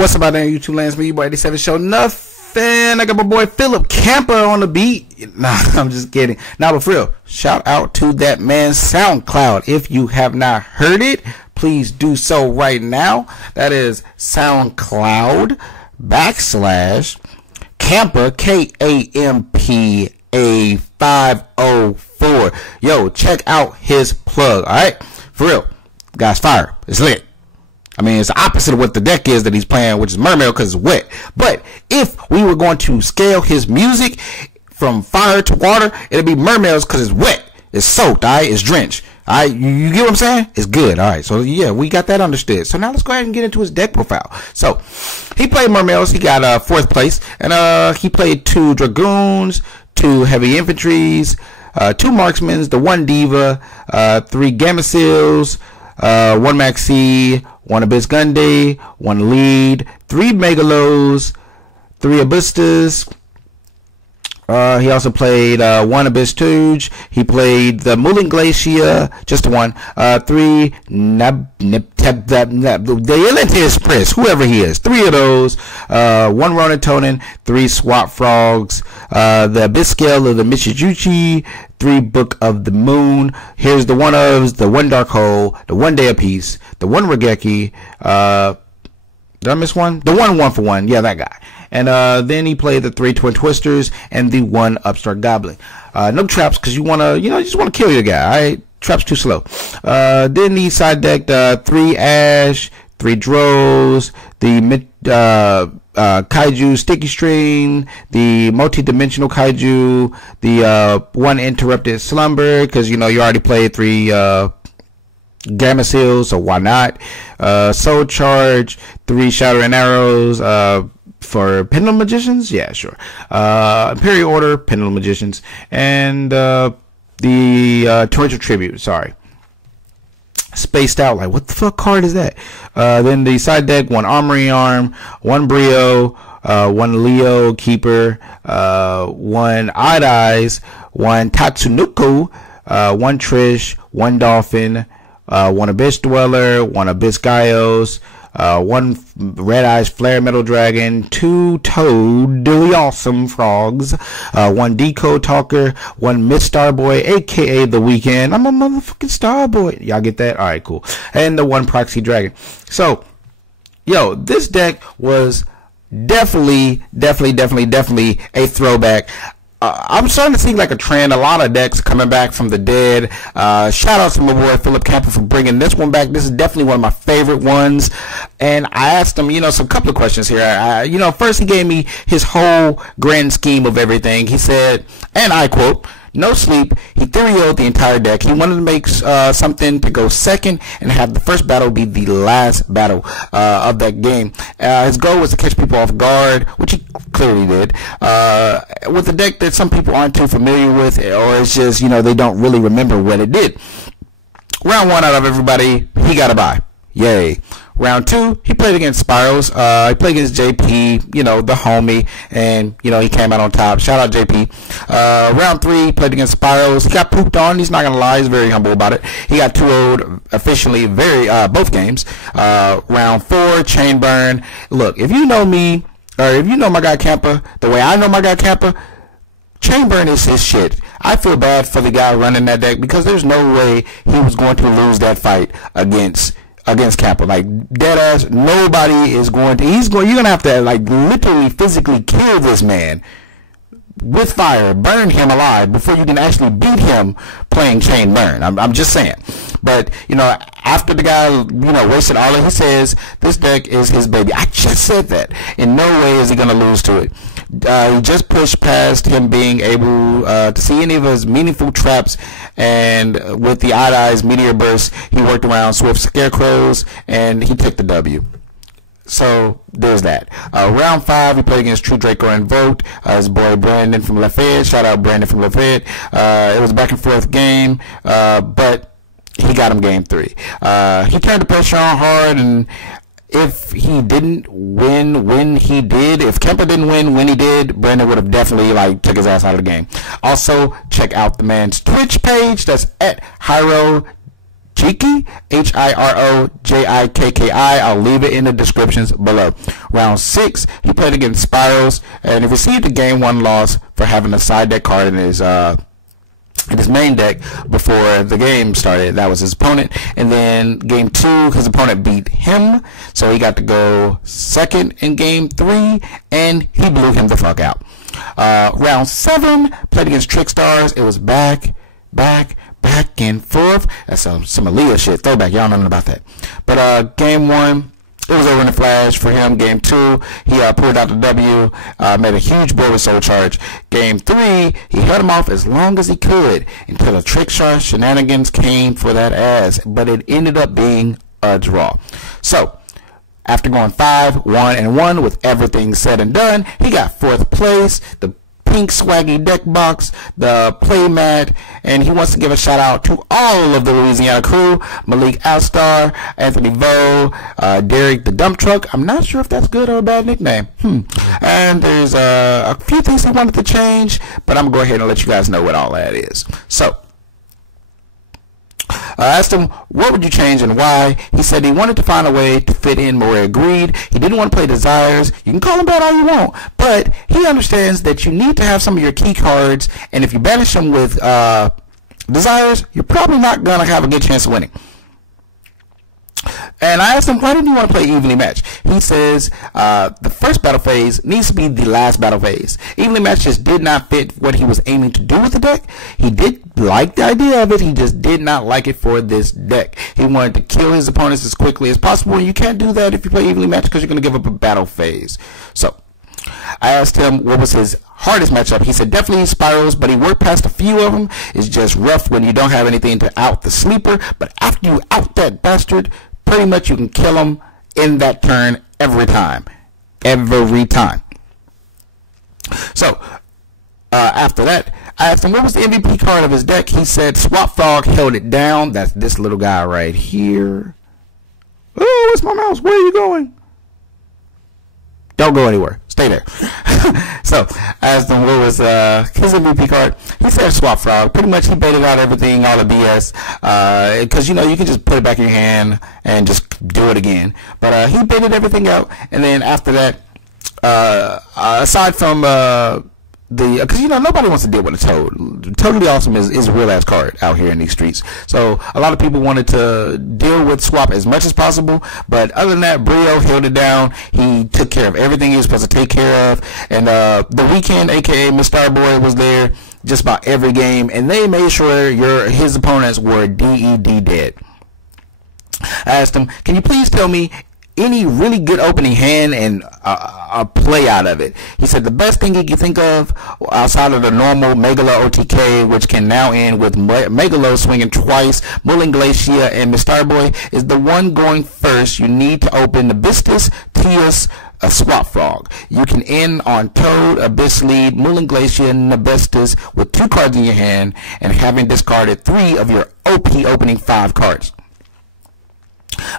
What's up out there in YouTube lands? Me, your boy 87 Show. Nothing. I got my boy Philip Kampa on the beat. Nah, I'm just kidding. Nah, but for real, shout out to that man SoundCloud. If you have not heard it, please do so right now. That is SoundCloud / Kampa, Kampa 504. Yo, check out his plug. All right, for real, guy's fire. It's lit. I mean, it's the opposite of what the deck is that he's playing, which is Mermail, because it's wet. But if we were going to scale his music from fire to water, it'd be Mermail's because it's wet. It's soaked, all right? It's drenched. All right? You get what I'm saying? It's good, all right? So, yeah, we got that understood. So, now let's go ahead and get into his deck profile. So, he played Mermail's. He got 4th place. And he played 2 Dragoons, 2 Heavy Infantries, 2 Marksmans, the 1 Diva, 3 Gamma Seals, 1 Maxi, 1 Abyss Gunday, 1 Lead, 3 Megalos, 3 Abystas. He also played 1 Abyss Tuge. He played the Mooling Glacier, just 1. 3 the Elentis Press, whoever he is. 3 of those. 1 Ronatonin, 3 Swap Frogs. The Abyss Scale of the Michijuchi. 3 Book of the Moon. Here's the 1 ofs, the 1 Dark Hole, the 1 Day of Peace, the 1 Regeki. Did I miss one? The 1 for 1. Yeah, that guy. And then he played the 3 Twin Twisters and the 1 Upstart Goblin. No traps because you want to, you just want to kill your guy. All right? Traps too slow. Then he side decked 3 Ash, 3 Drows, the Kaiju Sticky String, the Multi-Dimensional Kaiju, the 1 Interrupted Slumber because, you already played 3 Gamma Seals, so why not? Soul Charge, 3 Shattering Arrows, for Pendulum Magicians? Yeah, sure. Imperial Order, Pendulum Magicians, and the Torrential Tribute, sorry. Spaced out, like, what the fuck card is that? Then the side deck, 1 Armory Arm, 1 Brio, 1 Leo Keeper, 1 Odd Eyes, 1 Tatsunoko, 1 Trish, 1 Dolphin, 1 Abyss Dweller, 1 Abyss Gaios, 1 Red Eyes Flare Metal Dragon, 2 Totally Awesome Frogs, 1 Decode Talker, 1 Miss Starboy, aka The Weeknd. I'm a motherfucking Starboy. Y'all get that? Alright, cool. And the 1 Proxy Dragon. So, yo, this deck was definitely a throwback. I'm starting to see like a trend. A lot of decks coming back from the dead. Shout out to my boy Philip Kampa for bringing this one back. This is definitely one of my favorite ones. And I asked him, some couple of questions here. First he gave me his whole grand scheme of everything. He said, and I quote, "No sleep. He 3-0'd the entire deck. He wanted to make something to go second and have the first battle be the last battle of that game. His goal was to catch people off guard, which he clearly did, with a deck that some people aren't too familiar with, or it's just, they don't really remember what it did. Round 1 out of everybody, he got a bye. Yay. Round 2, he played against Spirals. He played against JP, the homie, and, he came out on top. Shout out JP. Round 3, he played against Spirals. He got pooped on. He's not going to lie. He's very humble about it. He got 2-0'd officially both games. Round 4, Chain Burn. Look, if you know me, or if you know my guy Kampa, the way I know my guy Kampa, Chain Burn is his shit. I feel bad for the guy running that deck because there's no way he was going to lose that fight against Kampa. Like, dead ass, nobody is going to, you're going to have to, like, literally physically kill this man with fire, burn him alive before you can actually beat him playing Chain Burn. I'm just saying. But, after the guy, wasted all of, he says, this deck is his baby. I just said that. In no way is he going to lose to it. He just pushed past him being able to see any of his meaningful traps, and with the Odd Eyes Meteor Burst, he worked around Swift Scarecrows, and he took the W. So, there's that. Round 5, he played against True Draco Invoked. His boy Brandon from Lafayette. Shout out Brandon from Lafayette. It was a back and forth game, but he got him game 3. He turned the pressure on hard, and if he didn't win when he did, if Kampa didn't win when he did, Brandon would have definitely took his ass out of the game. Also, check out the man's Twitch page. That's at Hyro Hirojiki, Hirojikki. I'll leave it in the descriptions below. Round 6, he played against Spirals, and he received a game 1 loss for having a side deck card in his main deck before the game started. That was his opponent. And then game 2, his opponent beat him, so he got to go second in game 3, and he blew him the fuck out. Round 7, played against Trickstars. It was back and forth. That's some Aaliyah shit. Throwback. Y'all don't know about that. But game 1, it was over in a flash for him. Game 2, he pulled out the W, made a huge board with Soul Charge. Game 3, he held him off as long as he could until the Trickshot shenanigans came for that ass. But it ended up being a draw. So, after going 5-1-1 with everything said and done, he got 4th place, the pink swaggy deck box, the play mat, and he wants to give a shout out to all of the Louisiana crew: Malik Alstar, Anthony Vo, Derek the Dump Truck. I'm not sure if that's good or a bad nickname. And there's a few things he wanted to change, but I'm gonna go ahead and let you guys know what all that is. So I asked him, what would you change and why? He said he wanted to find a way to fit in Moria Greed. He didn't want to play Desires. You can call him bad all you want, but he understands that you need to have some of your key cards, and if you banish them with Desires, you're probably not going to have a good chance of winning. And I asked him, why didn't you want to play Evenly Match? He says the first battle phase needs to be the last battle phase. Evenly Match just did not fit what he was aiming to do with the deck. He did like the idea of it, he just did not like it for this deck. He wanted to kill his opponents as quickly as possible, and you can't do that if you play Evenly Match because you're going to give up a battle phase. So I asked him what was his hardest matchup. He said definitely Spirals, but he worked past a few of them. It's just rough when you don't have anything to out the sleeper, but after you out that bastard, pretty much you can kill him in that turn every time. So after that, I asked him what was the MVP card of his deck. He said Swap Frog held it down. That's this little guy right here. Oh, it's my mouse. Where are you going? Don't go anywhere. Stay there. So I asked him what was his MVP card. He said Swap Frog. Pretty much he baited out everything, all the BS, because you know you can just put it back in your hand and just do it again. But he baited everything out, and then after that, aside from because you know nobody wants to deal with a Toad. Totally Awesome is a real ass card out here in these streets. So a lot of people wanted to deal with Swap as much as possible, but other than that, Brio held it down. He took care of everything he was supposed to take care of, and the Weekend, aka Mr. Boy, was there just about every game, and they made sure his opponents were DED dead. I asked him, can you please tell me any really good opening hand and a play out of it? He said the best thing he can think of outside of the normal Megalo OTK, which can now end with Megalo swinging twice, Mulling Glacier, and Mr. Boy, is the one going first. You need to open the Bistus, Tius, a Swap Frog. You can end on Toad, Abyss Lead, Mulling Glacier, and Nabestus with 2 cards in your hand and having discarded 3 of your OP opening 5 cards.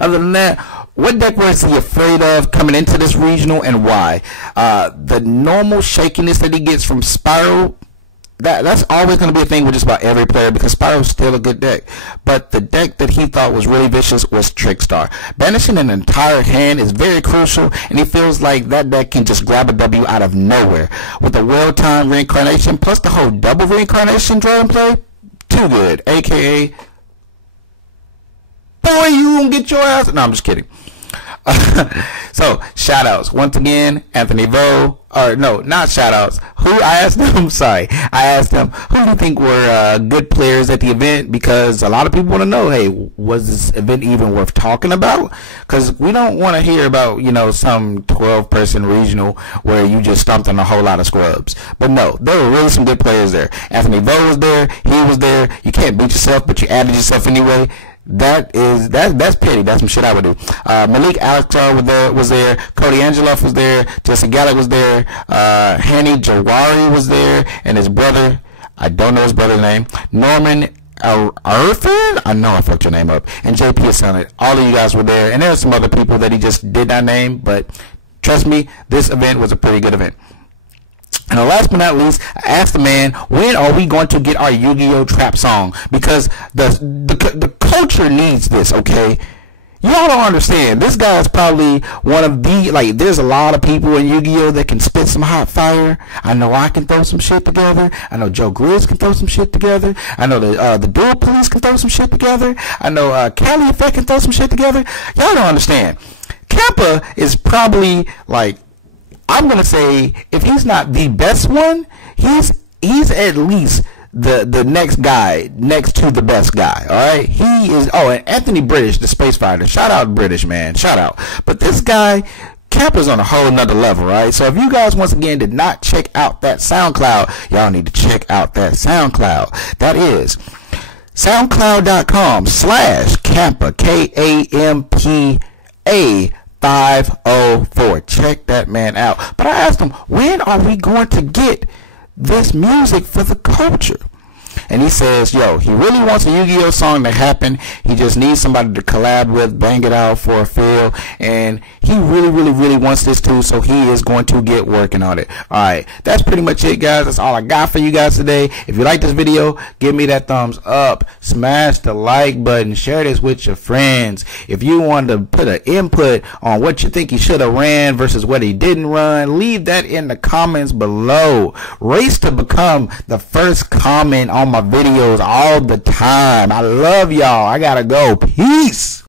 Other than that, what deck was he afraid of coming into this regional and why? The normal shakiness that he gets from Spiral, that's always going to be a thing with just about every player because Spiral's still a good deck. But the deck that he thought was really vicious was Trickstar. Banishing an entire hand is very crucial, and he feels like that deck can just grab a W out of nowhere. With the well-timed reincarnation plus the whole double reincarnation draw and play, too good. AKA, boy, you gonna get your ass. No, I'm just kidding. So shout outs once again, Anthony Vo, or no, not shout outs. I asked him who do you think were good players at the event, because a lot of people want to know, hey, was this event even worth talking about? Because we don't want to hear about, you know, some 12-person regional where you just stomped on a whole lot of scrubs. But no, there were really some good players there. Anthony Vo was there, he was there. You can't beat yourself, but you added yourself anyway. That's petty. That's some shit I would do. Malik Alexar was there. Cody Angeloff was there. Jesse Gallic was there. Hani Jawari was there, and his brother, I don't know his brother's name, Norman Arfin? I know I fucked your name up. And JP Ascendant. All of you guys were there, and there were some other people that he just did not name, but trust me, this event was a pretty good event. And last but not least, I asked the man, when are we going to get our Yu-Gi-Oh! Trap song? Because the culture needs this, okay? Y'all don't understand. This guy is probably one of the, like, there's a lot of people in Yu-Gi-Oh! That can spit some hot fire. I know I can throw some shit together. I know Joe Grizz can throw some shit together. I know the Dual Police can throw some shit together. I know Cali Effect can throw some shit together. Y'all don't understand. Kampa is probably, like, I'm gonna say, if he's not the best one, he's at least the next guy next to the best guy. All right, he is. Oh, and Anthony British, the space fighter. Shout out British, man. Shout out. But this guy, Kampa's on a whole nother level, right? So if you guys once again did not check out that SoundCloud, y'all need to check out that SoundCloud. That is soundcloud.com/Kampa, Kampa 504. Check that man out. But I asked him, when are we going to get this music for the culture? And he says, yo, he really wants a Yu-Gi-Oh! Song to happen. He just needs somebody to collab with, bang it out for a feel. And he really wants this too, so he is going to get working on it. Alright, that's pretty much it, guys. That's all I got for you guys today. If you like this video, give me that thumbs up. Smash the like button. Share this with your friends. If you want to put an input on what you think he should have ran versus what he didn't run, leave that in the comments below. Race to become the first comment on my videos all the time. I love y'all. I gotta go. Peace.